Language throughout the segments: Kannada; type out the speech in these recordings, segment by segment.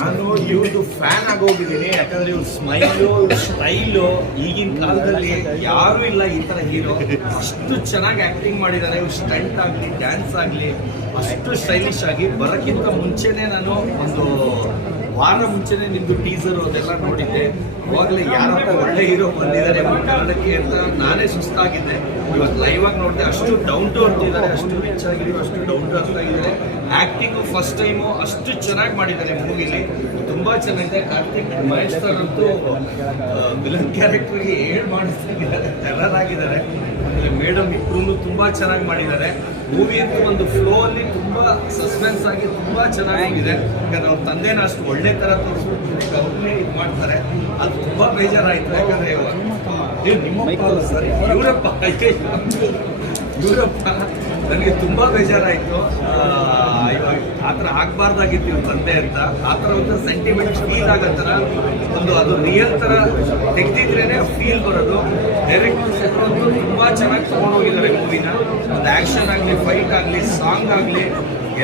ನಾನು ಇವ್ರದ್ದು ಫ್ಯಾನ್ ಆಗೋಗಿದ್ದೀನಿ. ಯಾಕಂದ್ರೆ ಇವ್ರ ಸ್ಮೈಲು, ಇವ್ರ ಸ್ಟೈಲು ಈಗಿನ ಕಾಲದಲ್ಲಿ ಯಾರು ಇಲ್ಲ ಈ ತರ ಹೀರೋ. ಅಷ್ಟು ಚೆನ್ನಾಗಿ ಆಕ್ಟಿಂಗ್ ಮಾಡಿದ್ದಾರೆ. ಇವ್ರು ಸ್ಟಂಟ್ ಆಗಲಿ, ಡ್ಯಾನ್ಸ್ ಆಗಲಿ ಅಷ್ಟು ಸ್ಟೈಲಿಶ್ ಆಗಿ. ಬರೋಕ್ಕಿಂತ ಮುಂಚೆನೆ ನಾನು ಒಂದು ವಾರ ಮುಂಚೆನೆ ನಿಮ್ದು ಟೀಸರ್ ಅದೆಲ್ಲ ನೋಡಿದ್ದೆ. ಅವಾಗಲೇ ಯಾರಪ್ಪ ಒಳ್ಳೆ ಹೀರೋ ಬಂದಿದ್ದಾರೆ ಕನ್ನಡಕ್ಕೆ ಅಂತ ನಾನೇ ಸುಸ್ತಾಗಿದ್ದೆ. ಇವತ್ತು ಲೈವ್ ಆಗಿ ನೋಡಿದೆ. ಅಷ್ಟು ಡೌನ್ ಟು ಅರ್ತ್ ಇದ್ದಾರೆ, ಅಷ್ಟು ರಿಚ್ ಆಗಿದ್ರು, ಅಷ್ಟು ಡೌನ್ ಟು ಅರ್ತ್ ಆಗಿದ್ದಾರೆ. ಆಕ್ಟಿಂಗ್ ಫಸ್ಟ್ ಟೈಮು ಅಷ್ಟು ಚೆನ್ನಾಗಿ ಮಾಡಿದ್ದಾರೆ ಮೂವಿಲಿ, ತುಂಬಾ ಚೆನ್ನಾಗಿದೆ. ಕಾರ್ತಿಕ್ ಮಹೇಶ್ ಸರ್ ಅಂತೂ ವಿಲನ್ ಕ್ಯಾರೆಕ್ಟರ್ಗೆ ಏಳು ಮಾಡಿಸ್ತಿದ್ದಾರೆ, ಟೆರರ್ ಆಗಿದ್ದಾರೆ. ಆಮೇಲೆ ಮೇಡಮ್ ಇಬ್ರು ತುಂಬಾ ಚೆನ್ನಾಗಿ ಮಾಡಿದ್ದಾರೆ. ಮೂವಿ ಅಂತೂ ಒಂದು ಫ್ಲೋ ಅಲ್ಲಿ ತುಂಬಾ ಸಸ್ಪೆನ್ಸ್ ಆಗಿ ತುಂಬಾ ಚೆನ್ನಾಗಿದೆ. ಯಾಕಂದ್ರೆ ಅವ್ರ ತಂದೆನ ಅಷ್ಟು ಒಳ್ಳೆ ತರ ತೋರಿಸ್ಬಿಟ್ಟು ಅವ್ರನ್ನೇ ಇದು ಮಾಡ್ತಾರೆ. ಅದು ತುಂಬಾ ಬೇಜಾರಾಯ್ತು. ಯಾಕಂದ್ರೆ ಇವರಪ್ಪ ನನಗೆ ತುಂಬಾ ಬೇಜಾರಾಯ್ತು. ಆ ಥರ ಆಗ್ಬಾರ್ದಾಗಿತ್ತು ಇವ್ರ ತಂದೆ ಅಂತ. ಆ ಥರ ಒಂದು ಸೆಂಟಿಮೆಂಟ್ ಫೀಲ್ ಆಗತ್ತರ ಒಂದು ಅದು ರಿಯಲ್ ಥರ ತೆಗ್ದಿದ್ರೇನೆ ಫೀಲ್ ಬರೋದು. ಡೈರೆಕ್ಟರ್ಸ್ ಅಂತೂ ತುಂಬಾ ಚೆನ್ನಾಗಿ ತಗೊಂಡೋಗಿದ್ದಾರೆ ಮೂವಿನ. ಒಂದು ಆ್ಯಕ್ಷನ್ ಆಗಲಿ, ಫೈಟ್ ಆಗಲಿ, ಸಾಂಗ್ ಆಗಲಿ,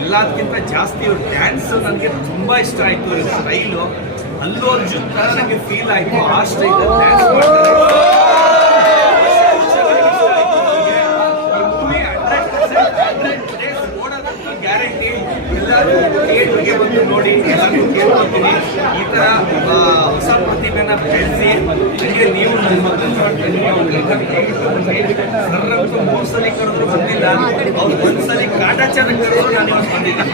ಎಲ್ಲದಕ್ಕಿಂತ ಜಾಸ್ತಿ ಇವ್ರ ಡ್ಯಾನ್ಸ್ ನನಗೆ ತುಂಬಾ ಇಷ್ಟ ಆಯಿತು. ಇವ್ರ ಸ್ಟೈಲು ಅಲ್ಲು ಅರ್ಜುನ್ ಥರ ನನಗೆ ಫೀಲ್ ಆಯಿತು. ಆ ಸ್ಟೈಲ್ ಡ್ಯಾನ್ಸ್ ಮಾಡ್ತಾರೆ. ಗ್ಯಾರಂಟಿ ಎಲ್ಲರೂ ಥಿಯೇಟರ್ಗೆ ಬಂದು ನೋಡಿ. ಎಲ್ಲರಿಗೂ ಕೇಳ್ಕೊತೀನಿ, ಈ ಥರ ಹೊಸ ಪ್ರತಿಭೆನ ಬೆಳೆಸಿ. ನನಗೆ ನೀವು ನನ್ನ ಮಕ್ಕಳು ಸರ್ರಂತೂ 3 ಸಲ ಕರೆದ್ರು ಬಂದಿಲ್ಲ. ಅವ್ರು 1 ಸಲ ಕಾಟಾಚಾರ ಕರೆದ್ರು ನಾನು ಇವತ್ತು ಬಂದಿದ್ದೆ.